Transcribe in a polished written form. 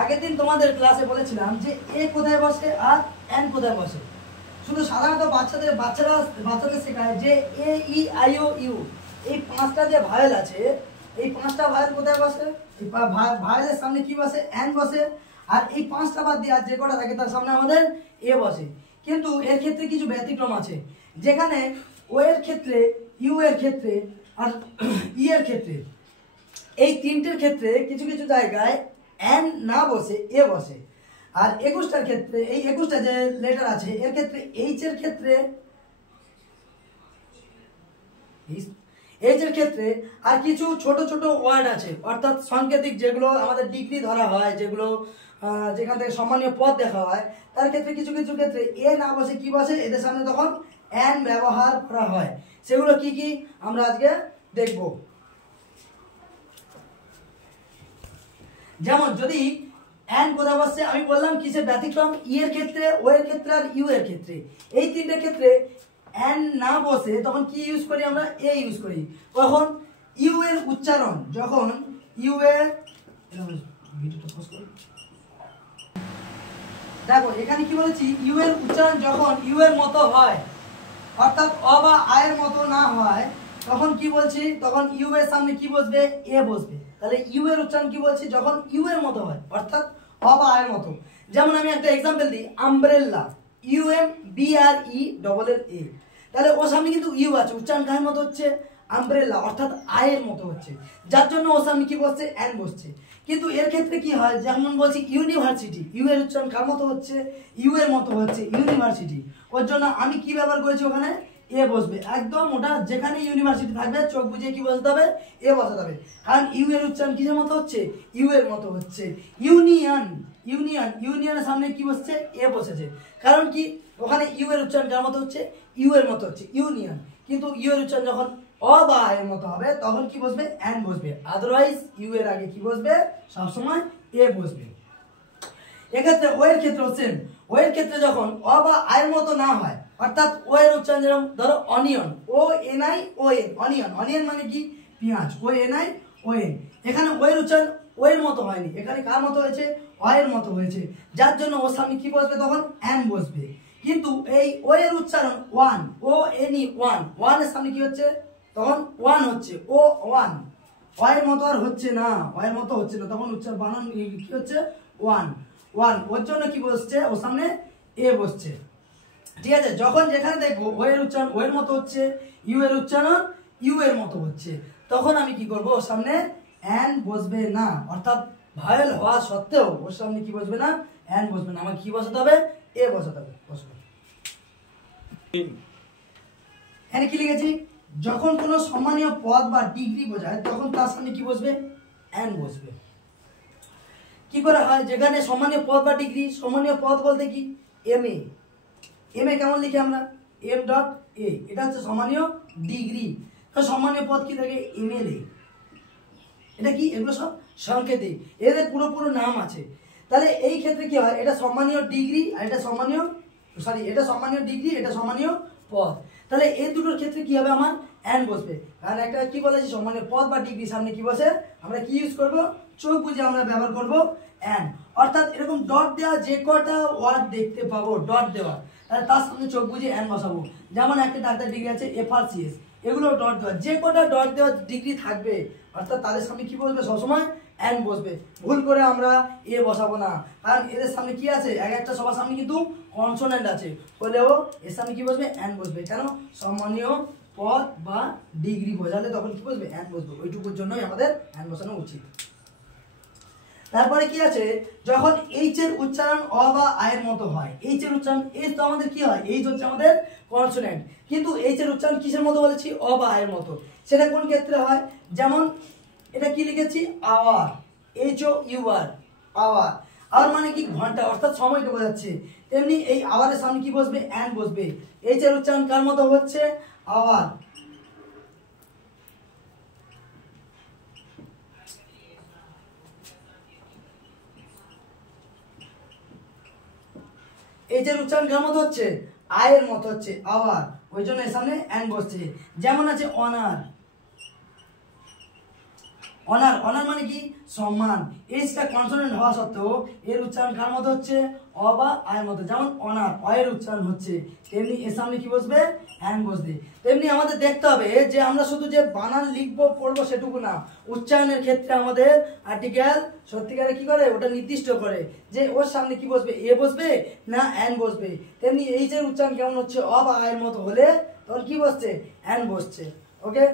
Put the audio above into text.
আগের দিন তোমাদের ক্লাসে বলেছিলাম যে এ কোথায় বসে আর এন কোথায় বসে। শুধু সাধারণত বাচ্চাদের শেখায় যে এ ই আই ও ইউ এই পাঁচটা যে ভায়েল আছে, এই পাঁচটা ভায়েল কোথায় বসে? এই ভায়েলের সামনে কি বসে? এন বসে। আর এই পাঁচটা বাদ দিয়ে আর যে কটা থাকে তার সামনে আমাদের এ বসে। কিন্তু এর ক্ষেত্রে কিছু ব্যতিক্রম আছে, যেখানে ও এর ক্ষেত্রে, ইউ এর ক্ষেত্রে আর ই এর ক্ষেত্রে, এই তিনটের ক্ষেত্রে কিছু কিছু জায়গায় এন না বসে এ বসে। আর 21টার ক্ষেত্রে, এই 21টা যে লেটার আছে এর ক্ষেত্রে, এইচ এর ক্ষেত্রে আর কিছু ছোট ছোট ওয়ার্ড আছে, অর্থাৎ সাংকেতিক, যেগুলো আমাদের ডিগ্রি ধরা হয়, যেগুলো যেখান থেকে সম্মানীয় পদ দেখা হয়, তার ক্ষেত্রে কিছু কিছু ক্ষেত্রে এ না বসে কি বসে? এদের সামনে তখন এন ব্যবহার করা হয়। সেগুলো কি কি আমরা আজকে দেখব। যেমন যদি এন কোথায় বসছে, আমি বললাম কিসের ব্যতিক্রম? ই এর ক্ষেত্রে, ও এর ক্ষেত্রে আর ইউ এর ক্ষেত্রে। এই তিনটের ক্ষেত্রে এন না বসে তখন কি ইউজ করি আমরা? এ ইউজ করি। কখন? ইউ এর উচ্চারণ যখন ইউ এর, দেখো এখানে কি বলেছি, ইউ এর উচ্চারণ যখন ইউ এর মতো হয়, অর্থাৎ অ বা আয়ের মতো না হয়, তখন কি বলছি? তখন ইউ এর সামনে কি বসবে? এ বসবে। তাহলে ইউ এর উচ্চারণ কি বলছি? যখন ইউ এর মতো হয়, অর্থাৎ অ বা আয়ের মতো। যেমন আমি একটা এক্সাম্পল দিই, আমব্রেলা, ইউ এম বি আর ই ডবল এল এ। তাহলে ওর সামনে কিন্তু ইউ আছে, উচ্চারণ কার মতো হচ্ছে? আমব্রেলা, অর্থাৎ আয়ের মতো হচ্ছে, যার জন্য ওর সামনে কি বসছে? এন বসছে। কিন্তু এর ক্ষেত্রে কি হয়, যেমন বলছি ইউনিভার্সিটি, ইউ এর উচ্চারণ কার মতো হচ্ছে? ইউ এর মতো হচ্ছে, ইউনিভার্সিটি। ওর জন্য আমি কি ব্যবহার করেছি? ওখানে এ বসবে। একদম ওটা যেখানে ইউনিভার্সিটি থাকবে চোখ বুঝিয়ে কি বসাতে হবে? এ বসাতে হবে। কারণ ইউ এর উচ্চারণ কিসের মতো হচ্ছে? ইউ এর মতো হচ্ছে। ইউনিয়ন, ইউনিয়নের সামনে কি বসছে? এ বসেছে। কারণ কি? ওখানে ইউ এর উচ্চারণ কার মতো হচ্ছে? ইউ এর মতো হচ্ছে, ইউনিয়ন। কিন্তু ইউ এর উচ্চারণ যখন অ বা এর মতো হবে তখন কি বসবে? এন বসবে। আদারওয়াইজ ইউ এর আগে কি বসবে? সবসময় এ বসবে। এক্ষেত্রে ও এর ক্ষেত্রে সেম। ও এর ক্ষেত্রে যখন অ বা আয়ের মতো না হয়, অর্থাৎ ও এর উচ্চারণ যেরকম ধরো onion, O N I O N, onion, onion মানে কি? পেঁয়াজ, O N I O N. এখানে ও এর উচ্চারণ ও এর মতো হয়নি, এখানে কার মতো হয়েছে? অ এর মতো হয়েছে, যার জন্য ওর সামনে কি বসবে? তখন এন বসবে। কিন্তু এই ও এর উচ্চারণ one, O N E one, one এর সামনে কি হচ্ছে? তখন ওয়ান হচ্ছে, ও ওয়ান। অ এর মতো আর হচ্ছে না, অ এর মতো হচ্ছে না, তখন উচ্চারণ বানান কি হচ্ছে? One, one. ওর জন্য কি বসছে? ওর সামনে এ বসছে। ঠিক আছে? যখন যেখানে দেখবো ও এর উচ্চারণ ও এর মতো হচ্ছে, ইউ এর উচ্চারণ ইউ এর মতো হচ্ছে, তখন আমি কি করব? ওর সামনে এন বসবে না। অর্থাৎ ভায়েল হওয়া সত্ত্বেও ওর সামনে কি বসবে না? এন বসবে না। আমার কি বসাতে হবে? এ বসাতে হবে। বসবে। এখানে কি লিখেছি? যখন কোনো সম্মানীয় পদ বা ডিগ্রি বোঝায় তখন তার সামনে কি বসবে? এন বসবে। কি করে হয়? যেখানে সম্মানীয় পদ বা ডিগ্রি, সম্মানীয় পদ বলতে কি? M A. এম এ কেমন লিখি আমরা? M dot A. এটা হচ্ছে সম্মানীয় ডিগ্রি। তো সম্মানীয় পদ কি থাকে? এমএলএ। এটা কি? এগুলো সব সাংকেতিক, এদের পুরো পুরো নাম আছে। তাহলে এই ক্ষেত্রে কি হয়? এটা সম্মানীয় ডিগ্রি আর এটা সম্মানীয়, এটা সম্মানীয় ডিগ্রি, এটা সম্মানীয় পদ। তাহলে এই দুটোর ক্ষেত্রে কি হবে? আমার এন বসবে। কারণ একটা কি বলেছি? সম্মানীয় পদ বা ডিগ্রি সামনে কি বসে? আমরা কি ইউজ করব? চোখ বুঝে আমরা ব্যবহার করব এন। অর্থাৎ এরকম ডট দেওয়া যে কটা ওয়ার্ড দেখতে পাবো, ডট দেওয়া, তাহলে তার সামনে চোখ বুঝে এন বসাবো। যেমন একটা ডাক্তার ডিগ্রি আছে এফআরসিএস, এগুলো ডট দেওয়া, যে কটা ডট দেওয়া ডিগ্রি থাকবে অর্থাৎ তাদের সামনে কি বসবে? সবসময় এন বসবে। ভুল করে আমরা এ বসাবো না, কারণ এদের সামনে কি আছে? এক একটা সবার সামনে কিন্তু কনসোনেন্ট আছে, হলেও এর সামনে কি বসবে? এন বসবে। কেন? সম্মানীয় পদ বা ডিগ্রি বোঝালে তখন কি বসবে? এন বসবে। ওইটুকুর জন্যই আমাদের এন বসানো উচিত। তারপরে কি আছে? যখন এইচ এর উচ্চারণ অ বা আয়ের মতো হয়, এইচ এর উচ্চারণ, এইচ তো আমাদের কি হয়? এইচ হচ্ছে আমাদের কনসোনেন্ট, কিন্তু এইচ এর উচ্চারণ কিসের মতো বলেছি? অ বা আয়ের মতো। সেটা কোন ক্ষেত্রে হয়? যেমন এটা কি লিখেছি? Hour, H O U R, hour. Hour মানে কি? ঘন্টা, অর্থাৎ সময়কে বোঝাচ্ছে। তেমনি এই আওয়ারের সামনে কি বসবে? এন বসবে। এইচ এর উচ্চারণ কার মতো হচ্ছে? আওয়ার। এই যে উচ্চারণ কার মতো হচ্ছে? আয়ের মতো হচ্ছে, আওয়ার। ওই জন্য এর সামনে এন বসছে। যেমন আছে অনার, অনার, অনার মানে কি সম্মান। এইচটা কনসোনেন্ট হওয়া সত্ত্বেও এর উচ্চারণ কার মতো হচ্ছে, অ বা আয়ের মতো। যেমন অনার অয়ের উচ্চারণ হচ্ছে, তেমনি এর সামনে কি বসবে, অ্যান বসবে। তেমনি আমাদের দেখতে হবে যে আমরা শুধু যে বানান লিখবো পড়বো সেটুকু না, উচ্চারণের ক্ষেত্রে আমাদের আর্টিকেল সত্যিকারে কি করে, ওটা নির্দিষ্ট করে যে ওর সামনে কি বসবে, এ বসবে না অ্যান বসবে। তেমনি এইচের উচ্চারণ কেমন হচ্ছে, অ বা আয়ের মতো হলে তখন কি বসছে, অ্যান বসছে। ওকে।